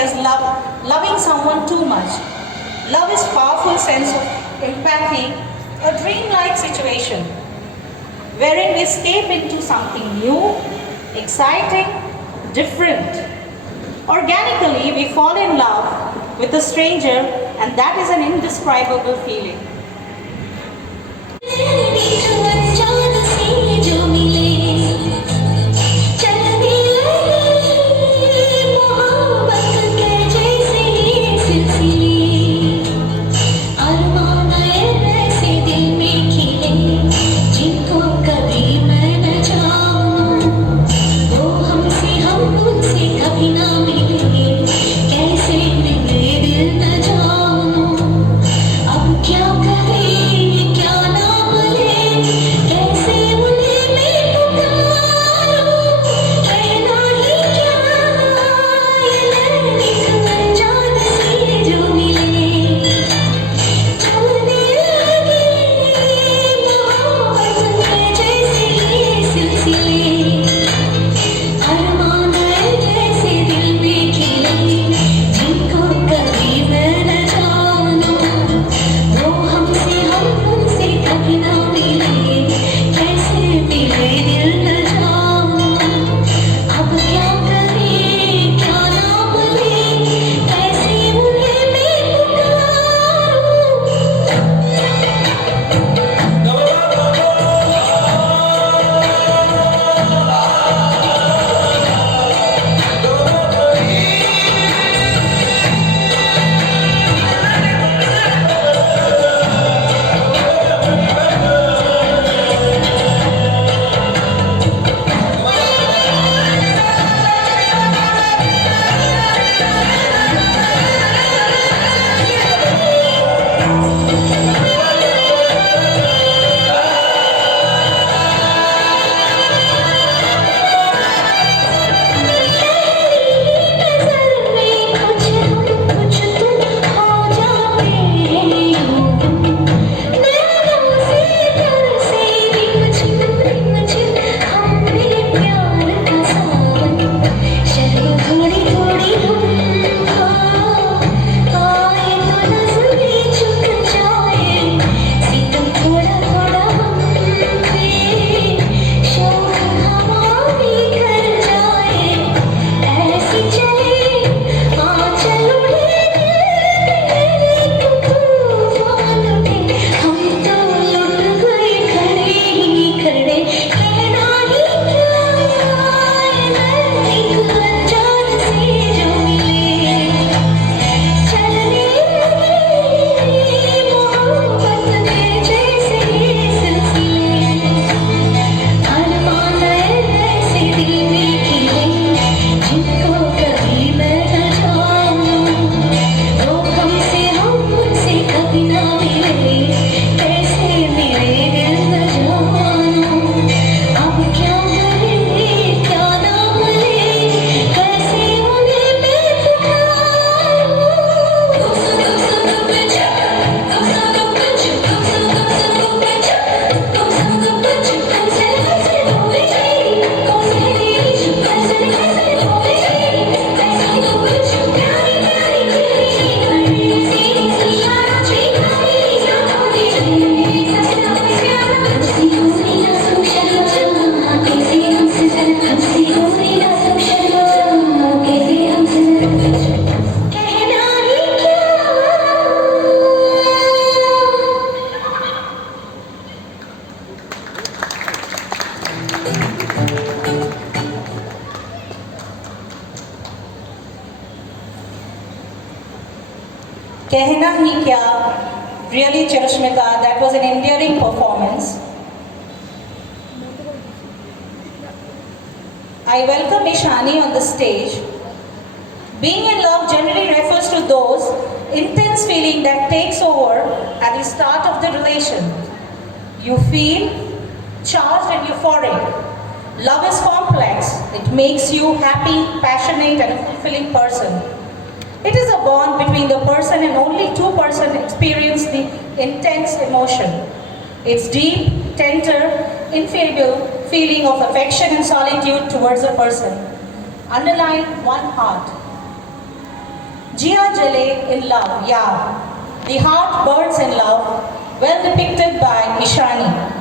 as loving someone too much. Love is powerful sense of empathy, a dreamlike situation, wherein we escape into something new, exciting, different. Organically, we fall in love with a stranger, and that is an indescribable feeling. कहना ही क्या, really Charashmita, that was an endearing performance. I welcome Ishani on the stage. Being in love generally refers to those intense feeling that takes over at the start of the relation. You feel charged and euphoric. Love is complex. It makes you happy, passionate and a fulfilling person. It is a bond between the person and only two persons experience the intense emotion. It's deep, tender, infallible feeling of affection and solitude towards a person. Underline one heart. Jia Jale in love, yeah. The heart burns in love, well depicted by Ishani.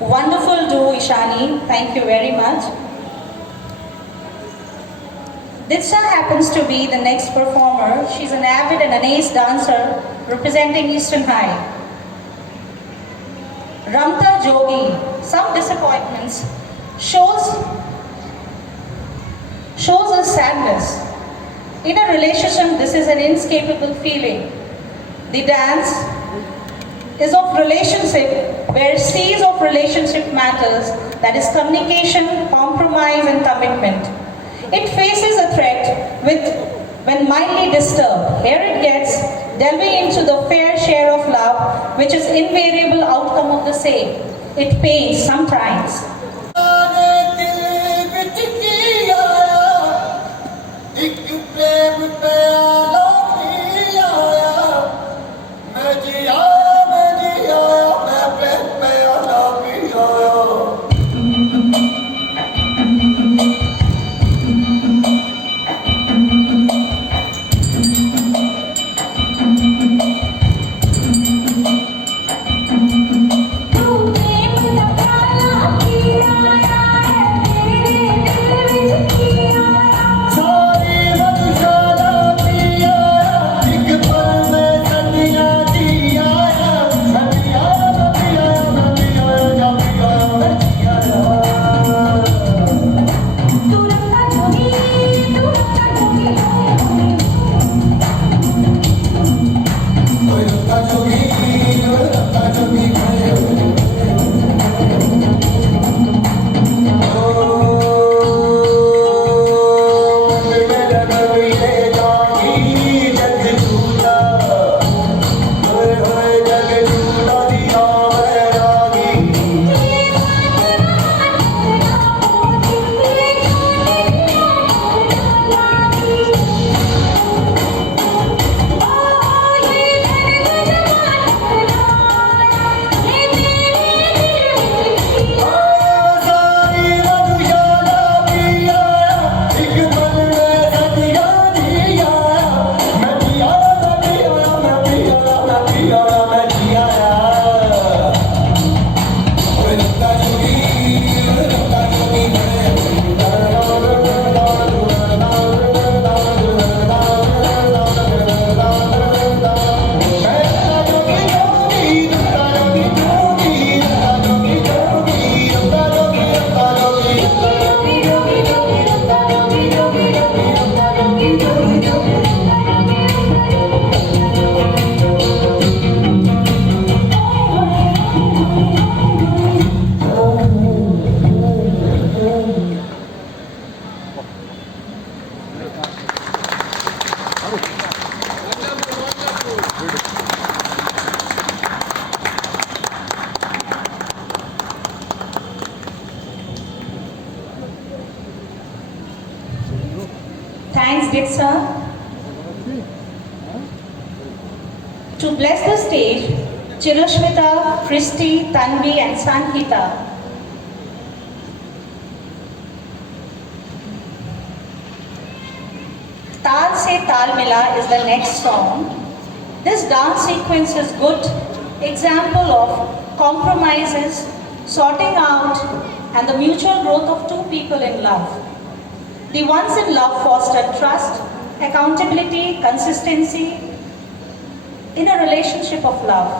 Wonderful duo, Ishani. Thank you very much. Ditsa happens to be the next performer. She's an avid and an ace dancer representing Eastern High. Ramta Jogi, some disappointments, shows us sadness. In a relationship, this is an inescapable feeling. The dance is of relationship, where C's of relationship matters, that is communication, compromise and commitment. It faces a threat when mildly disturbed. Here it gets delving into the fair share of love, which is invariable outcome of the same. It pains sometimes. Thank you. Thanks, Ditsa. To bless the stage, Chirushmita, Christy, Tanvi and Sanhita. Taal Se Taal Mila is the next song. This dance sequence is good example of compromises, sorting out and the mutual growth of two people in love. The ones in love foster trust, accountability, consistency in a relationship of love.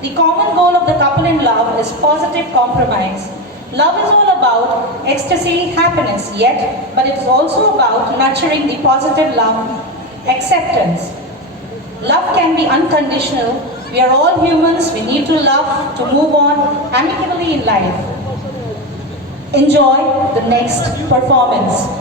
The common goal of the couple in love is positive compromise. Love is all about ecstasy, happiness, yet, but it is also about nurturing the positive love, acceptance. Love can be unconditional. We are all humans, we need to love to move on amicably in life. Enjoy the next performance.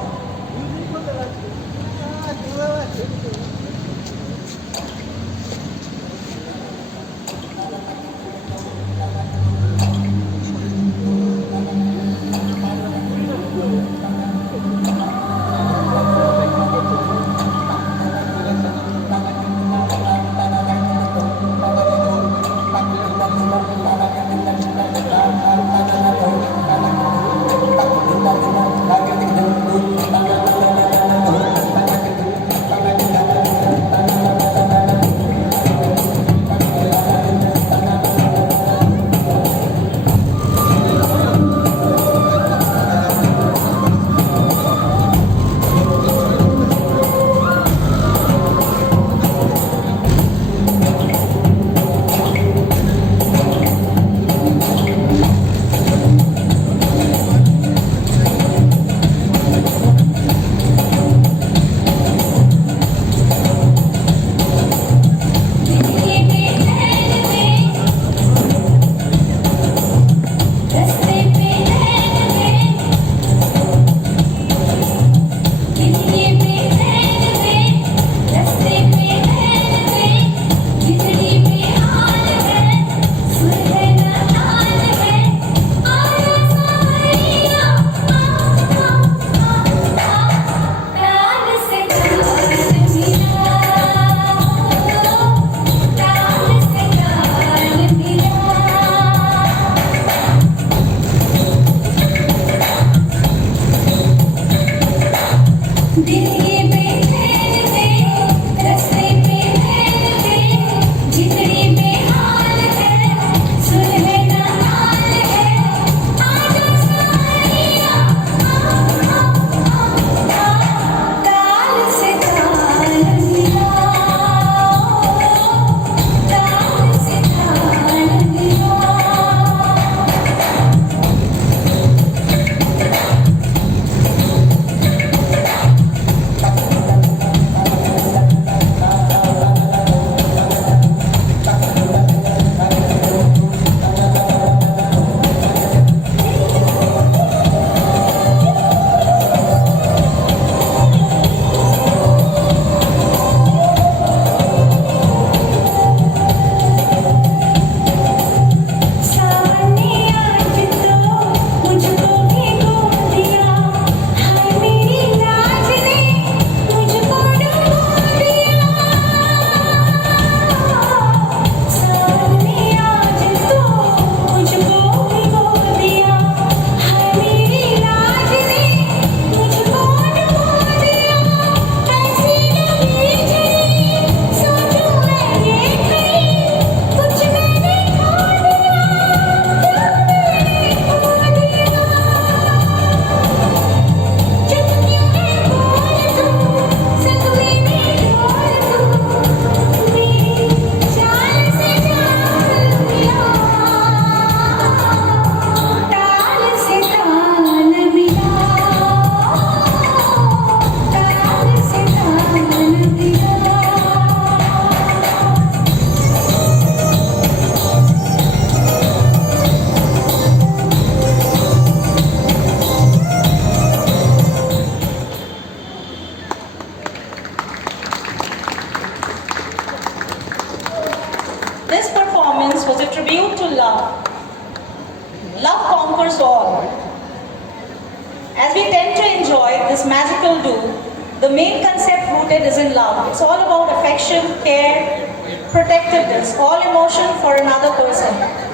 Was a tribute to love. Love conquers all. As we tend to enjoy this magical duo, The main concept rooted is in love. It's all about affection, care, protectiveness, all emotion for another person.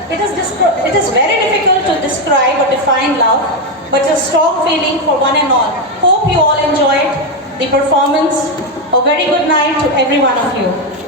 It is very difficult to describe or define love, but it's a strong feeling for one and all. Hope you all enjoyed the performance. A very good night to every one of you.